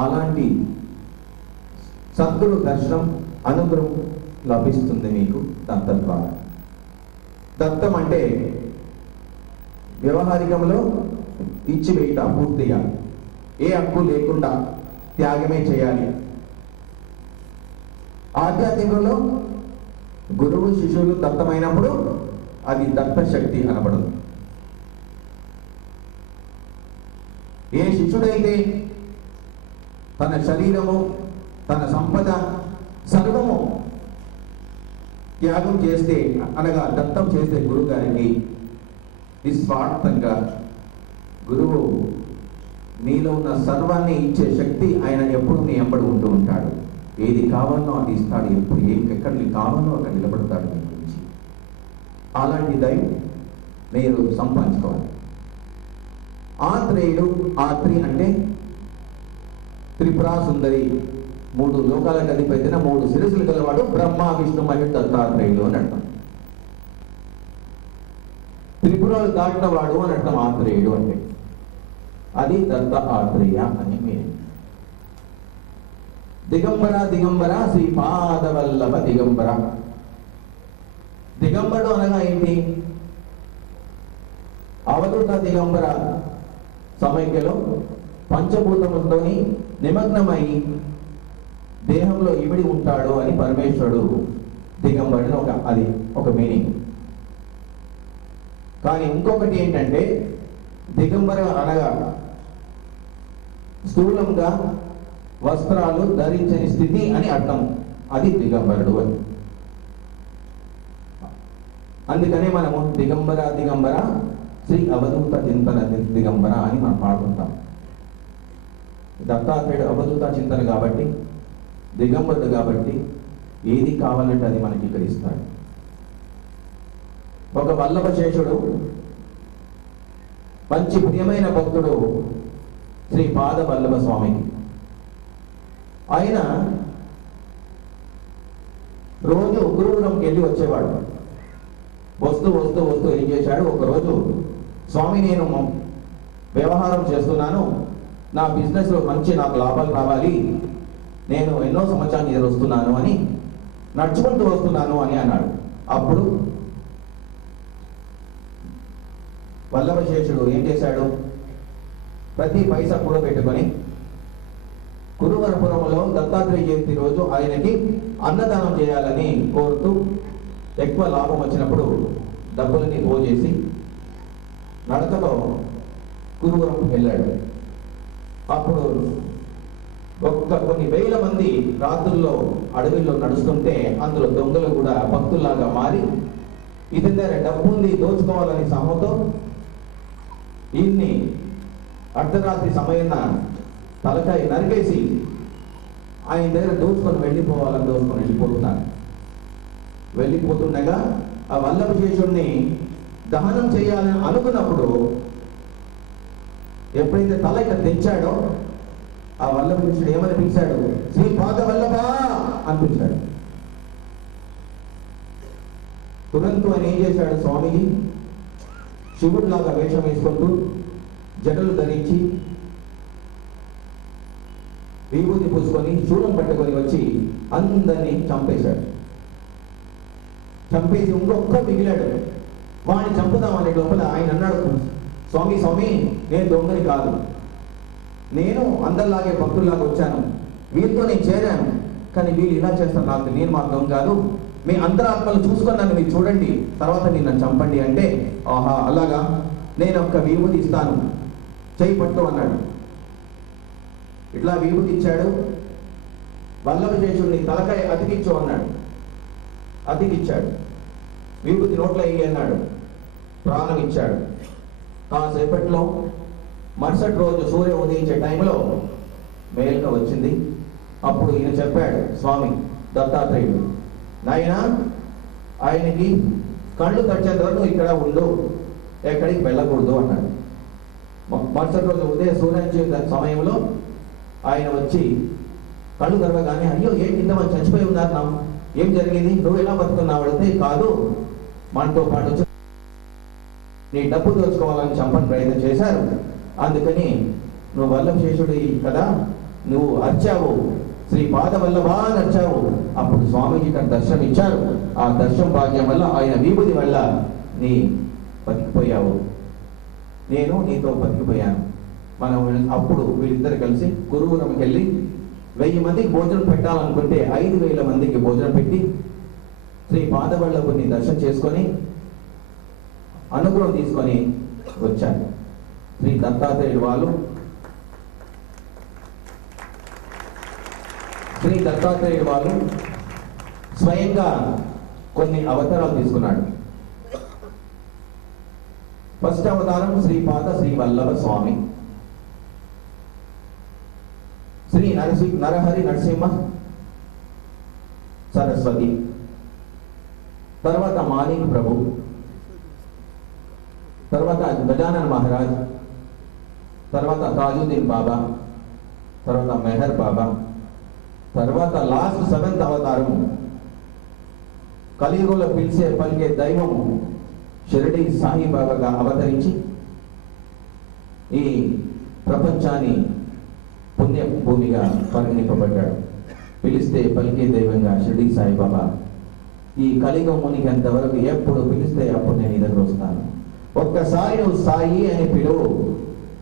అలాంటి సద్గురు దర్శనం అనుగ్రహం లభిస్తుంది మీకు దత్తం ద్వారా. దత్తం అంటే వ్యవహారికంలో ఇచ్చివేయట, పూర్తిగా ఏ హక్కు లేకుండా త్యాగమే చేయాలి. ఆధ్యాత్మికంలో గురువు శిష్యులు దత్తమైనప్పుడు అది దత్త శక్తి అనబడదు. ఏ శిష్యుడైతే తన శరీరము, తన సంపద సర్వము త్యాగం చేస్తే, అనగా దత్తం చేస్తే గురువు గారికి నిస్వార్థంగా గురువు నీలో ఉన్న సర్వాన్ని ఇచ్చే శక్తి ఆయన ఎప్పుడు నీ ఎంబడి ఉంటూ ఉంటాడు. ఏది కావాలో అది ఇస్తాడు. ఎప్పుడు ఎక్కడ కావాలో అక్కడ నిలబడతాడు మీ గురించి. అలాంటి దైవం మీరు సంపాదించుకోవాలి. ఆత్రేయుడు, ఆత్రి అంటే త్రిపురా సుందరి, 3 లోకాలకు అధిపతిన 3 శిరస్సులు గలవాడు బ్రహ్మ విష్ణు మహేష్ దత్తాత్రేయుడు అని అర్థం. త్రిపురాలు దాటిన వాడు అని అర్థం ఆత్రేయుడు అంటే. అది దత్త ఆత్రేయ అని మీరు. దిగంబర దిగంబర శ్రీపాదవల్లభ దిగంబర. దిగంబరుడు అనగా ఏంటి? అవధూత దిగంబర సమైక్యలో పంచభూతములతో నిమగ్నమై దేహంలో ఇమిడి ఉంటాడు అని పరమేశ్వరుడు దిగంబరుడు అది ఒక మీనింగ్. కానీ ఇంకొకటి ఏంటంటే దిగంబర అనగా స్థూలంగా వస్త్రాలు ధరించని స్థితి అని అర్థం. అది దిగంబరుడు అని. అందుకనే మనము దిగంబర దిగంబర శ్రీ అవధూత చింతన దిగంబర అని మనం పాడుకుంటాం. దత్తాత్రేయుడు అవధూత చింతన కాబట్టి, దిగంబరుడు కాబట్టి ఏది కావాలంటే అది మనకి ఇక్కడ ఇస్తాడు. ఒక వల్లభ శేషుడు మంచి ప్రియమైన భక్తుడు శ్రీ పాద వల్లభ స్వామికి. ఆయన రోజు గురువురంకి వెళ్ళి వచ్చేవాడు. వస్తూ వస్తూ వస్తూ ఏం చేశాడు, ఒకరోజు స్వామి నేను వ్యవహారం చేస్తున్నాను, నా బిజినెస్లో మంచి నాకు లాభాలు రావాలి, నేను ఎన్నో సంవత్సరాలు ఎదురు వస్తున్నాను అని నడుచుకుంటూ వస్తున్నాను అని అన్నాడు. అప్పుడు వల్లభశేషుడు ఏం చేశాడు, ప్రతి పైసా కూడా పెట్టుకొని కురువరపురంలో దత్తాత్రేయ జయంతి రోజు ఆయనకి అన్నదానం చేయాలని కోరుతూ ఎక్కువ లాభం వచ్చినప్పుడు డబ్బులని పోజేసి నడకలో కురువరం వెళ్ళాడు. అప్పుడు కొన్ని వేల మంది రాత్రుల్లో అడవిలో నడుస్తుంటే అందులో దొంగలు కూడా భక్తుల్లాగా మారి ఇతని దగ్గర డబ్బు ఉంది దోచుకోవాలని సమతో ఈయన్ని అర్ధరాత్రి సమయాన తలకాయ నరికేసి ఆయన దగ్గర దోచుకొని వెళ్ళిపోతున్నారు. వెళ్ళిపోతుండగా ఆ వల్లభశేషుడిని దహనం చేయాలని అనుకున్నప్పుడు ఎప్పుడైతే తల ఇక్కడ తెచ్చాడో ఆ వల్లభశేషుడు ఏమని పిలిచాడు, శ్రీ పాద వల్లభ అని పిలిచాడు. తురంతు అని ఏం చేశాడు, స్వామిజీ శివుడిలాగా వేషం వేసుకుంటూ జడలు ధరించి విభూతి పూసుకొని శూలం పట్టుకొని వచ్చి అందరినీ చంపేశాడు. చంపేసి ఇంకొక మిగిలాడు. వాడిని చంపుదామనే లోపల ఆయన అన్నాడు, స్వామి స్వామి నేను దొంగని కాదు, నేను అందరిలాగే భక్తుల్లాగా వచ్చాను, వీరితో నేను చేరాను, కానీ వీళ్ళు ఇలా చేస్తారు, నేను మా దొంగ కాదు, మీ అంతరాత్మలు చూసుకొని నన్ను మీరు చూడండి, తర్వాత మీరు నన్ను చంపండి అంటే, ఆహా అలాగా, నేను ఒక్క విభూతి ఇస్తాను, చేయి పట్టు అన్నాడు. ఇట్లా విభూతి ఇచ్చాడు. వల్లభశేషుడిని తలకాయ అతికించు అన్నాడు. అతికిచ్చాడు. విభూతి నోట్లో వేయి అన్నాడు. ప్రాణం ఇచ్చాడు. కాసేపట్లో మరుసటి రోజు సూర్య ఉదయించే టైంలో మేలుక వచ్చింది. అప్పుడు ఈయన చెప్పాడు, స్వామి దత్తాత్రేయుడు, నాయన ఆయనకి కళ్ళు తచ్చేంత వరకు ఇక్కడ ఉండు, ఎక్కడికి వెళ్ళకూడదు అన్నాడు. మరుసటి రోజు ఉదయం సూర్యోదయం సమయంలో ఆయన వచ్చి కళ్ళు తెరవగానే, అయ్యో ఏంటి ఇంతమంది చచ్చిపోయి ఉన్నారు, ఏం జరిగింది, నువ్వు ఎలా బతుకున్నావు అడిగితే, కాదు మనతో పాటు నీ డబ్బు దోచుకోవాలని చంపని ప్రయత్నం చేశారు, అందుకని నువ్వు వల్లభశేషుడి కదా, నువ్వు అర్చావు, శ్రీ పాదవల్లభా అని అర్చావు. అప్పుడు స్వామీజీ తన దర్శనం ఇచ్చారు. ఆ దర్శనం భాగ్యం వల్ల, ఆయన విభూతి వల్ల నీ బతికిపోయావు, నేను నీతో బతికిపోయాను. మనం అప్పుడు వీళ్ళిద్దరు కలిసి గురువురంకి వెళ్ళి 1000 మందికి భోజనం పెట్టాలనుకుంటే 5000 మందికి భోజనం పెట్టి శ్రీ పాదవల్లభుని దర్శనం చేసుకొని అనుగ్రహం తీసుకొని వచ్చారు. శ్రీ దత్తాత్రేయుడు వాళ్ళు స్వయంగా కొన్ని అవతారాలు తీసుకున్నాడు. ఫస్ట్ అవతారం శ్రీపాద శ్రీ వల్లభ స్వామి, శ్రీ నరహరి నరసింహ సరస్వతి, తర్వాత మాలిక్ ప్రభు, తర్వాత గజానన్ మహారాజ్, తర్వాత తాజుద్దీన్ బాబా, తర్వాత మెహర్ బాబా, తర్వాత లాస్ట్ 7th అవతారము కలియుగంలో పలికే దైవము షిరిడి సాయిబాబాగా అవతరించి ఈ ప్రపంచాన్ని పుణ్యభూమిగా పరిగణింపబడ్డాడు. పిలిస్తే పలికే దైవంగా షిరిడి సాయిబాబా ఈ కలియుగం మునిగేంత వరకు ఎప్పుడు పిలిస్తే అప్పుడు నేను దగ్గర వస్తాను. ఒక్కసారి నువ్వు సాయి అని పిలువు,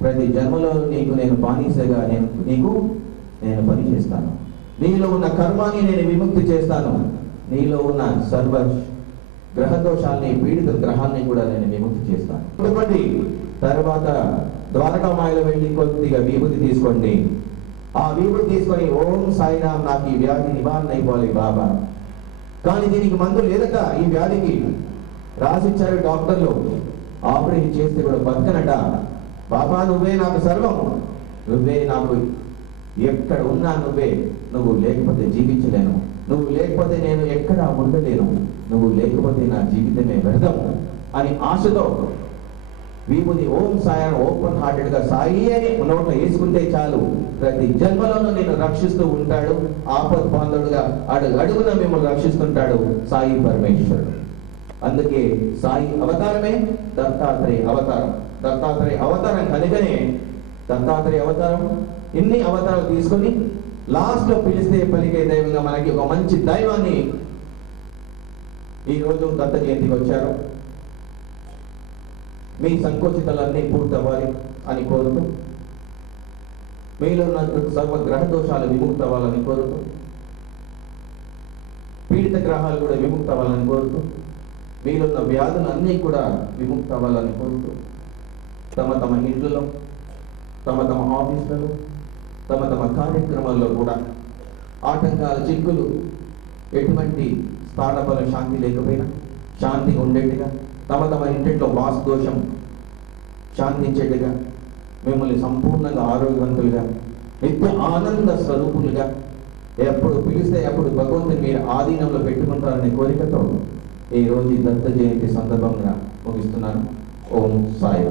ప్రతి జన్మలో నీకు నేను బానిసగా నేను పని చేస్తాను. నీలో ఉన్న కర్మాన్ని నేను విముక్తి చేస్తాను. నీలో ఉన్న సర్వ గ్రహదోషాల్ని, పీడిత గ్రహాల్ని కూడా నేను విముక్తి చేస్తాను. చూడండి, తర్వాత ద్వారకామాయలో వెళ్ళి కొద్దిగా విభూతి తీసుకోండి. ఆ విభూతి తీసుకొని ఓం సాయిరామ్, నాకు ఈ వ్యాధి నివారణ అయిపోవాలి బాబా. కానీ దీనికి మందు లేదట. ఈ వ్యాధికి రాసిచ్చారు డాక్టర్లు. ఆపరేషన్ చేస్తే కూడా బతకనట. బాబా నువ్వే నాకు సర్వం, నువ్వే నాకు ఎక్కడ ఉన్నా నువ్వే, నువ్వు లేకపోతే జీవించలేను, నువ్వు లేకపోతే నేను ఎక్కడ ఉండలేను, నువ్వు లేకపోతే నా జీవితమే వ్యర్థం అని ఆశతో విభూతి ఓం సాయి ఓపెన్ హార్టెడ్ గా సాయి అని నోట్లో వేసుకుంటే చాలు, ప్రతి జన్మలోనూ నేను రక్షిస్తూ ఉంటాడు. ఆపద్ బాంధవుడుగా అడుగున మిమ్మల్ని రక్షిస్తుంటాడు సాయి పరమేశ్వరుడు. అందుకే సాయి అవతారమే దత్తాత్రేయ అవతారం. దత్తాత్రేయ అవతారం కనుకనే దత్తాత్రేయ అవతారం ఇన్ని అవతారాలు తీసుకొని లాస్ట్ లో పిలిస్తే పలికే దైవంగా మనకి ఒక మంచి దైవాన్ని ఈరోజు దత్త జయంతికి వచ్చారు. మీ సంకోచితలన్నీ పూర్తవ్వాలి అని కోరుతూ, మీలో ఉన్న సర్వ గ్రహ దోషాలు విముక్తవ్వాలని కోరుతూ, పీడిత గ్రహాలు కూడా విముక్తవ్వాలని కోరుతూ, మీలో ఉన్న వ్యాధులన్నీ కూడా విముక్తవ్వాలని కోరుతూ, తమ తమ ఇండ్లలో, తమ తమ ఆఫీసులలో, తమ తమ కార్యక్రమాల్లో కూడా ఆటంకాల చిక్కులు, ఎటువంటి స్థానబల శాంతి లేకపోయినా శాంతిగా ఉండేట్టుగా, తమ తమ ఇంటిలో వాస్తు దోషం శాంతించేట్టుగా, మిమ్మల్ని సంపూర్ణంగా ఆరోగ్యవంతులుగా, నిత్య ఆనంద స్వరూపులుగా, ఎప్పుడు పిలిస్తే అప్పుడు భగవంతుని మీరు ఆధీనంలో పెట్టుకుంటారనే కోరికతో ఈ రోజు దత్త జయంతి సందర్భంగా ముగిస్తున్నాను. ఓం సాయి.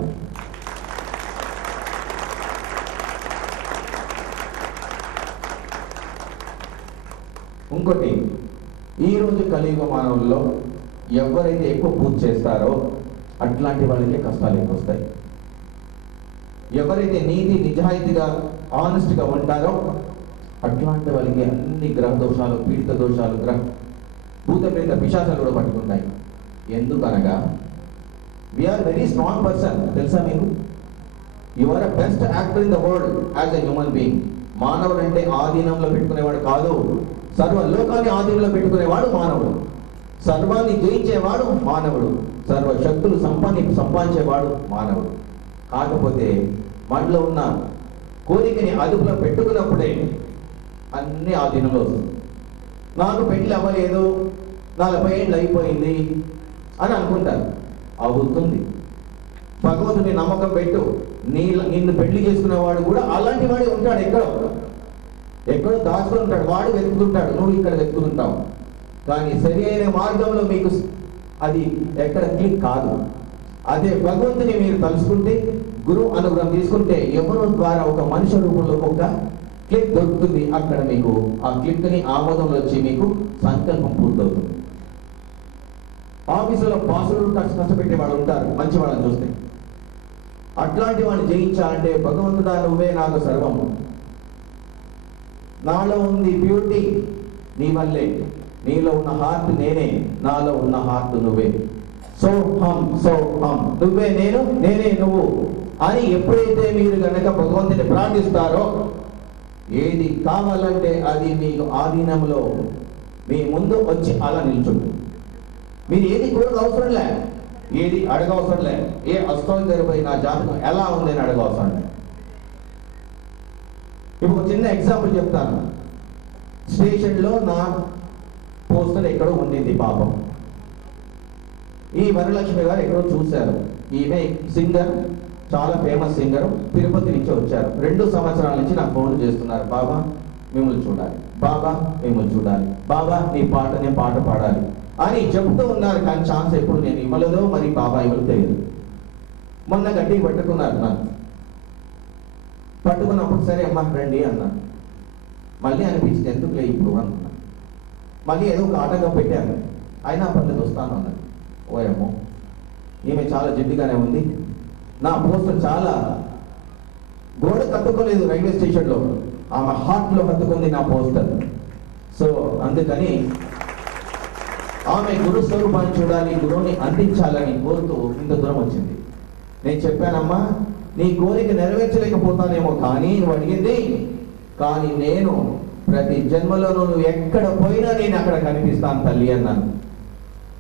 ఇంకోటి, ఈరోజు కలియుగ మానవుల్లో ఎవరైతే ఎక్కువ పూజ చేస్తారో అట్లాంటి వాళ్ళకే కష్టాలు ఎక్కువ వస్తాయి. ఎవరైతే నీతి నిజాయితీగా ఆనెస్ట్గా ఉంటారో అట్లాంటి వాళ్ళకి అన్ని గ్రహ దోషాలు, పీడిత దోషాలు, భూత ప్రేత పిశాచాలు కూడా పట్టుకుంటాయి. ఎందుకనగా వీఆర్ వెరీ స్ట్రాంగ్ పర్సన్. తెలుసా మీకు? You are a best actor in the world as a human being. మానవుడు అంటే ఆధీనంలో పెట్టుకునేవాడు కాదు, సర్వ లోకాన్ని ఆధీనంలో పెట్టుకునేవాడు మానవుడు. సర్వాన్ని జయించేవాడు మానవుడు. సర్వ శక్తులు సంపాదించేవాడు మానవుడు. కాకపోతే మనలో ఉన్న కోరికని అదుపులో పెట్టుకున్నప్పుడే అన్ని ఆధీనంలో వస్తుంది. నాకు పెళ్లి అవ్వలేదు, 40 ఏళ్ళు అయిపోయింది అని అనుకుంటారు. అవుతుంది. భగవంతుని నమ్మకం పెట్టు. నిన్ను పెళ్లి చేసుకునేవాడు కూడా అలాంటి వాడే ఉంటాడు. ఎక్కడో దాచుకుని ఉంటాడు. వాడు వెతుకుతుంటాడు, నువ్వు ఇక్కడ వెతుకుతుంటావు. కానీ సరి అయిన మార్గంలో మీకు అది ఎక్కడ క్లిక్ కాదు. అదే భగవంతుని మీరు తలుసుకుంటే, గురువు అనుగ్రహం తీసుకుంటే, ఎవరో ద్వారా ఒక మనిషి రూపంలో ఒక క్లిక్ దొరుకుతుంది. అక్కడ మీకు ఆ క్లిక్ని ఆమోదంలో వచ్చి మీకు సంకల్పం పూర్తవుతుంది. ఆఫీసులో బాసులు కష్టపెట్టే వాళ్ళు ఉంటారు, మంచి వాళ్ళని చూస్తే. అట్లాంటి వాడిని జయించాలంటే భగవంతుడా నువ్వే నాకు సర్వము, నాలో ఉంది బ్యూటీ నీ వల్లే, నీలో ఉన్న హార్ట్ నేనే, నాలో ఉన్న హార్ట్ నువ్వే. సో హమ్ నువ్వే నేను, నేనే నువ్వు అని ఎప్పుడైతే మీరు గనక భగవంతుని ప్రార్థిస్తారో, ఏది కావాలంటే అది మీకు ఆధీనంలో మీ ముందు వచ్చి అలా నిల్చుంది. మీరు ఏది కోరిక అవసరం లే, ఏది అడగవసరం లే, ఏ అష్టోత్తరపై నా జాతకం ఎలా ఉంది అని అడగవసరం లే. ఇప్పుడు ఒక చిన్న ఎగ్జాంపుల్ చెప్తాను. స్టేషన్లో నా పోస్టర్ ఎక్కడో ఉండింది పాపం. ఈ వరలక్ష్మి గారు ఎక్కడో చూశారు. ఈమె సింగర్, చాలా ఫేమస్ సింగర్, తిరుపతి నుంచి వచ్చారు. 2 సంవత్సరాల నుంచి నాకు ఫోన్ చేస్తున్నారు, బాబా మిమ్మల్ని చూడాలి, బాబా మిమ్మల్ని చూడాలి, బాబా నీ పాట నేను పాట పాడాలి అని చెప్తూ ఉన్నారు. కానీ ఛాన్స్ ఎప్పుడు నేను ఇవ్వలేదో మరి బాబా ఇవ్వలేదు తెలియదు. మొన్న గట్టి పట్టుకున్నారు నన్ను. పట్టుకున్నప్పుడు సరే అమ్మ రండి అన్నాను. మళ్ళీ అనిపించింది ఎందుకులే ఇప్పుడు అనుకున్నాను. మళ్ళీ ఏదో ఒక ఆటంకం పెట్టాను, అయినా పర్లేదు వస్తాను అన్నాను. ఓయమ్మో ఈమె చాలా జిడ్డుగానే ఉంది. నా పోస్టర్ చాలా గోడ కట్టుకోలేదు రైల్వే స్టేషన్లో, ఆమె హార్ట్లో కట్టుకుంది నా పోస్టర్. సో అందుకని ఆమె గురు స్వరూపాన్ని చూడాలి, గురువుని అందించాలని కోరుతూ ఇంత దూరం వచ్చింది. నేను చెప్పానమ్మా, నీ కోరిక నెరవేర్చలేకపోతానేమో కానీ నువ్వు అడిగింది, కానీ నేను ప్రతి జన్మలోనూ నువ్వు ఎక్కడ పోయినా నేను అక్కడ కనిపిస్తాను తల్లి అన్నాను.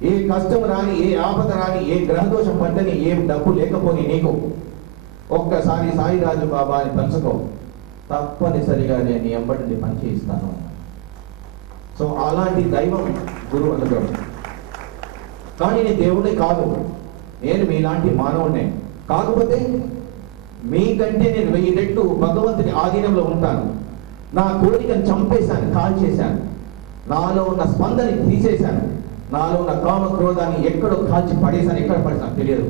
ఏ కష్టం రాని, ఏ ఆపద రాని, ఏ గ్రహదోషం పట్టని, ఏ డబ్బు లేకపోని నీకు ఒక్కసారి సాయిరాజు బాబా అని పంచుకో, తప్పనిసరిగా నేను నీ ఎంబడిని పని చేయిస్తాను. సో అలాంటి దైవం గురువు అనుగ్రహం. కానీ నేను దేవుడే కాదు, నేను మీలాంటి మానవుడినే. కాకపోతే మీకంటే నేను 1000 రెట్లు భగవంతుని ఆధీనంలో ఉంటాను. నా కోరికను చంపేశాను, కాల్ చేశాను, నాలో ఉన్న స్పందని తీసేశాను, నాలో ఉన్న కామ క్రోధాన్ని ఎక్కడో కాల్చి పడేశాను. ఎక్కడ పడేశాను తెలియదు.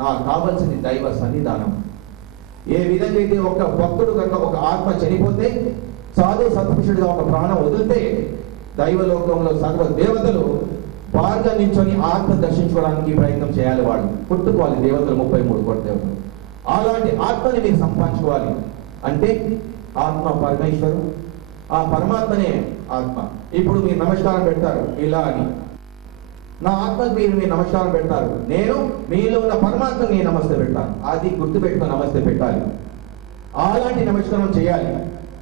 నాకు కావాల్సింది దైవ సన్నిధానం. ఏ విధంగా అయితే ఒక భక్తుడు కనుక ఒక ఆత్మ చనిపోతే, సాధు సత్పురుషుడిగా ఒక ప్రాణం వదిలితే, దైవలోకంలో సర్వ దేవతలు బాగా నించొని ఆత్మ దర్శించుకోవడానికి ప్రయత్నం చేయాలి. వాళ్ళు పుట్టుకోవాలి దేవతలు, 33 కోట్ల దేవతలు. అలాంటి ఆత్మని మీరు సంపాదించుకోవాలి. అంటే ఆత్మ పరమేశ్వరు, ఆ పరమాత్మనే ఆత్మ. ఇప్పుడు మీరు నమస్కారం పెడతారు ఇలా అని, నా ఆత్మకు మీరు నమస్కారం పెడతారు, నేను మీలో ఉన్న పరమాత్మకు నేను నమస్తే పెడతాను. అది గుర్తుపెట్టుకుని నమస్తే పెట్టాలి. అలాంటి నమస్కారం చేయాలి.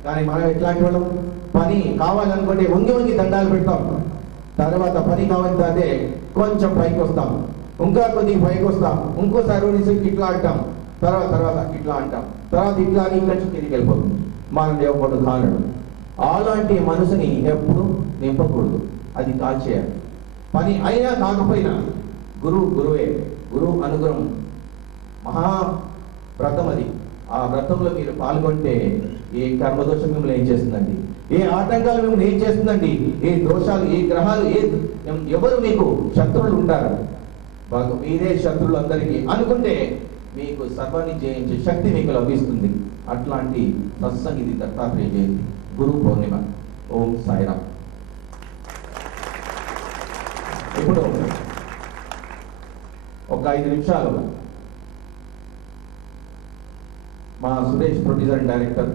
కానీ మనం ఎట్లాంటి వాళ్ళం, పని కావాలనుకుంటే వంగి దండాలు పెడతాం, తర్వాత పని కావాలంటే కొంచెం పైకి వస్తాం, ఇంకా కొద్దిగా పైకి వస్తాం, ఇంకోసారి ఇట్లా అంటాం, తర్వాత ఇట్లా అంటాం, తర్వాత ఇట్లా అని ఇక్కడ కిందికి వెళ్ళిపోతుంది. మనం దేవుడు కానడు. అలాంటి మనసుని ఎప్పుడు నింపకూడదు, అది కాల్చేయాలి. పని అయినా కాకపోయినా గురువే. గురువు అనుగ్రహం మహా వ్రతం అది. ఆ వ్రతంలో మీరు పాల్గొంటే ఏ కర్మదోషం మిమ్మల్ని ఏం చేస్తుందండి, ఏ ఆటంకాలు మిమ్మల్ని ఏం చేస్తుందండి, ఏ దోషాలు, ఏ గ్రహాలు, ఎవరు మీకు శత్రువులు ఉంటారు, మీరే శత్రువులు అందరికీ అనుకుంటే మీకు సర్వాన్ని జయించే శక్తి మీకు లభిస్తుంది. అట్లాంటి సత్సంగిది దత్తాత్రేయ జయంతి, గురు పౌర్ణిమ. ఓం సాయిరామ్. ఇప్పుడు ఒక 5 నిమిషాలు మా సురేష్ ప్రొడ్యూసర్ అండ్ డైరెక్టర్,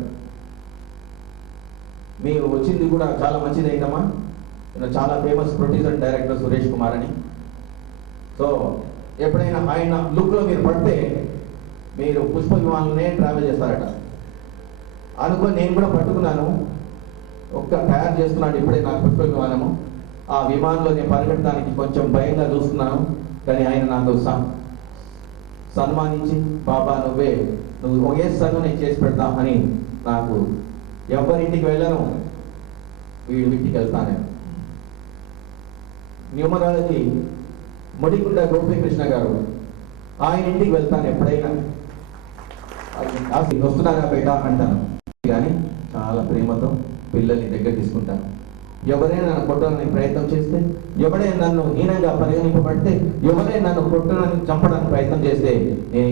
మీరు వచ్చింది కూడా చాలా మంచిది అయిందమ్మా. చాలా famous producer and director Suresh Kumar అని. సో ఎప్పుడైనా ఆయన లుక్లో మీరు పడితే మీరు పుష్ప విమానంలోనే ట్రావెల్ చేస్తారట అనుకొని నేను కూడా పట్టుకున్నాను. తయారు చేస్తున్నాడు ఇప్పుడే నాకు పుష్ప విమానము. ఆ విమానంలో నేను పరిగెత్తడానికి కొంచెం భయంగా చూస్తున్నాను. కానీ ఆయన నాకు సన్మానించి, బాబా నువ్వు ఒకే సన్ను నేను చేసి పెడతా అని, నాకు ఎవరింటికి వెళ్ళను, వీడింటికి వెళ్తాను. న్యూమరాలజీ ముడిగుండ గోపీకృష్ణ గారు, ఆయన ఇంటికి వెళ్తాను ఎప్పుడైనా. వస్తున్నారా బయట అంటాను, కానీ చాలా ప్రేమతో పిల్లల్ని దగ్గర తీసుకుంటాను. ఎవరైనా నన్ను కొట్టడానికి ప్రయత్నం చేస్తే, ఎవరైనా నన్ను హీనంగా పరిగణింపబడితే, ఎవరైనా నన్ను కొట్టడానికి చంపడానికి ప్రయత్నం చేస్తే నేను